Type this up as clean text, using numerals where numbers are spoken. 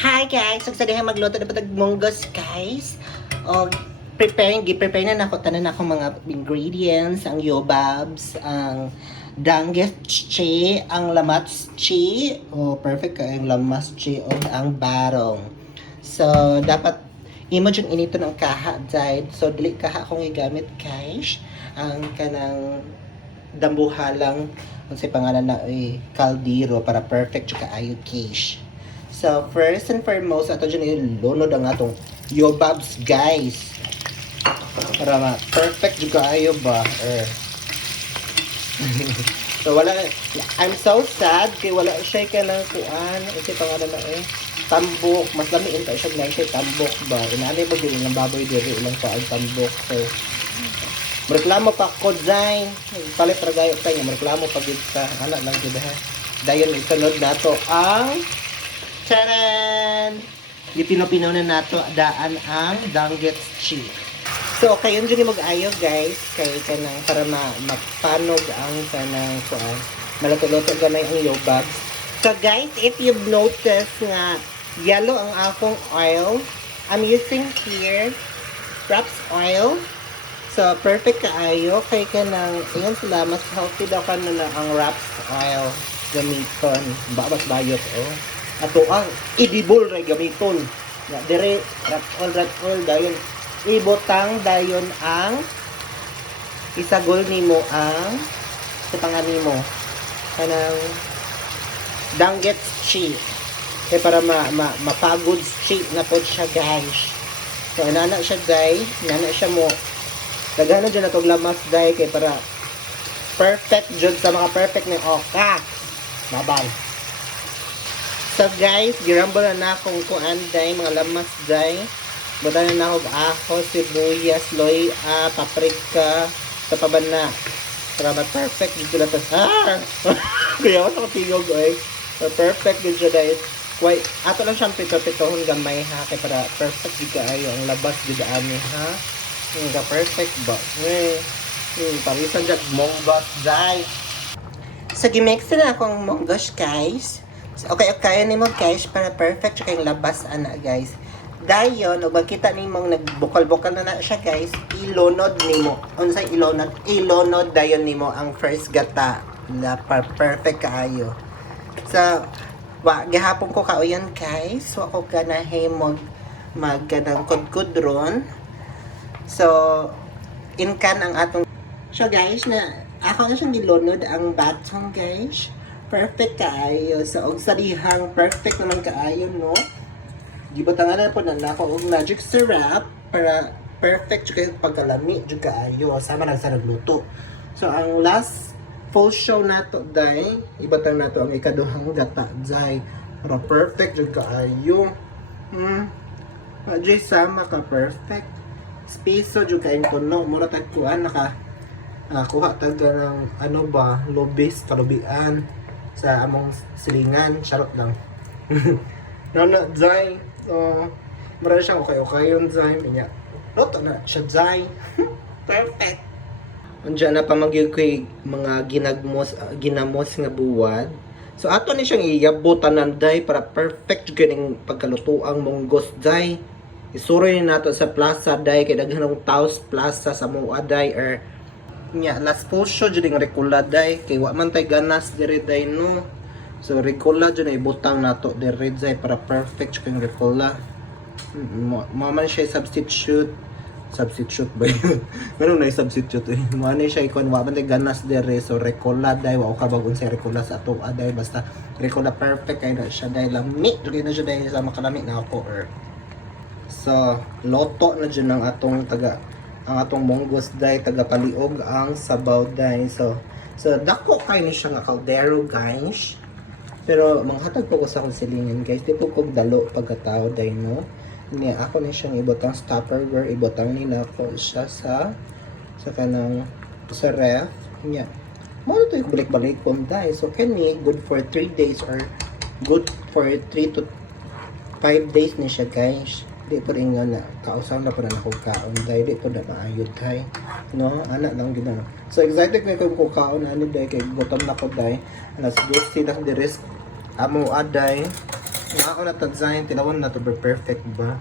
Hi guys! So, sadihan magluto na patag munggos guys. O, prepare na nako tanan ako mga ingredients, ang yobabs, ang dangetchi, ang lamatchi, perfect ka ang lamatchi, o ang barong. So, dapat imo dyan inito ng kaha dahil. So, dili kaha akong igamit guys. Ang kanang dambuha lang, kung sa pangalan na kaldero para perfect yung kaayo quiche. So, first and foremost, ato dyan ilunod ang atong yobabs, guys. Para ma-perfect yung kaayo ba? So, wala, I'm so sad kay wala siya ka ng kuan. Kasi pangalan na tambok. Mas lamiin ka siya na siya tambok ba? Inanay ba din ng baboy diri ilang pa ang tambok. So, mereklamo pa ko dyan. Palit ragayo ka niya. Mereklamo pa gid ka. Anak lang gid ha. Dayon isunod na to ang charan! Gipino-pino na nato daan ang dangetchi. So, kayon dyan mag-ayo guys. Kay kanang para magpanog ang kanang kuan. Malato-loto gamay ang yobabs. So guys, if you've noticed nga yellow ang akong oil, I'm using here Raps oil. So, perfect kaayo. Kay kanang, ingon sila, mas healthy daw ka na ang Raps oil gamiton. Babas bayot, ato ang idibol ray gamiton. Dire rat all dayon ibotang dayon ang isagol nimo ang sa panganimo kanang dangetchi kay para mapagod chi na pod siya guys. So inana siya day, inana siya mo daghan na dyan atong lamas day kay para perfect jud sa mga perfect ni oka. Babay. So guys, girambol na akong kuanday, mga lamas day. Butan na ako ako, sibuyas, loya, paprika, sa pabana. Para perfect dito na ito. Kaya ako sa tingog So perfect dito guys. Wait, ato lang siyang pito-pitohon gamay ha. Kaya para perfect dito ayo ang labas dito ani ha. Nga perfect ba? Parisan dyan, mongbas day. So gimix na akong monggos guys. Okay ni mo guys para perfect kayong labas ana guys. Dayon ug makita nimong nagbukal-bukal na siya guys, ilonod nimo. Unsay ilonod dayon nimo ang first gata na perfect kaayo. So gihapon ko kauyan guys. So ako ganahe magganang kudkudron. So inkan ang atong so guys na ako na siyang gilonod ang batong guys. Perfect kaayo. So, og sarihang perfect naman kaayo, no? Gibatangan na po na ako og magic syrup para perfect yung pagkalami yung kaayo. Sama lang sa nagluto. So, ang last full show nato day, ibatang nato ang ikaduhang gata day. Para perfect yung kaayo. Ajay sama ka perfect. Space yung kain ko, no? Mura tagkuan kuha taga ng lobis, kalubian sa among silingan, charot lang. Nana zay, marami siyang okay yun zay, minya. Loto na siya zay. Perfect. Andiyan na pa magyug ko'y mga ginamos nga buwad. So ato ni siyang iyabutan nanday para perfect ganing pagkalutuang monggos zay. Isuroy ni nato sa plaza day kay daghanong taos plaza sa mua day or last full show dyan yung rekula day kay wa man tay ganas dire day no. So rekula dyan ay butang nato dire day para perfect yung rekula. Maman siya substitute ba yun? Meron na yung substitute Maman siya ikon wa man tay ganas dire so rekula day wa ka bagon sa rekula sa ato day basta rekula perfect kay na siya day lang meat dyan na siya day sa makalami na ako so loto na dyan ng atong ang atong monggos day tagapaliog ang sabaw day so dako kay ni siya nga kaldero guys pero manghatag po ko sa akong silingan guys di po kog dalo pagkatao day no ni ako ni siyang ibotang tupperware ibotang nila ko siya sa kanang sa ref niya mo to yung balik-balik po day so kani good for 3 days or good for 3 to 5 days ni siya guys. Di po rin nga na kausang na po na nakong dahil di po na maayod tayo no anak lang gina so excited na kung kaon ano dahil kay gutom na ko dahil alas 12 lang di risk amo aday Nga ako na design, tinawon na to be perfect ba?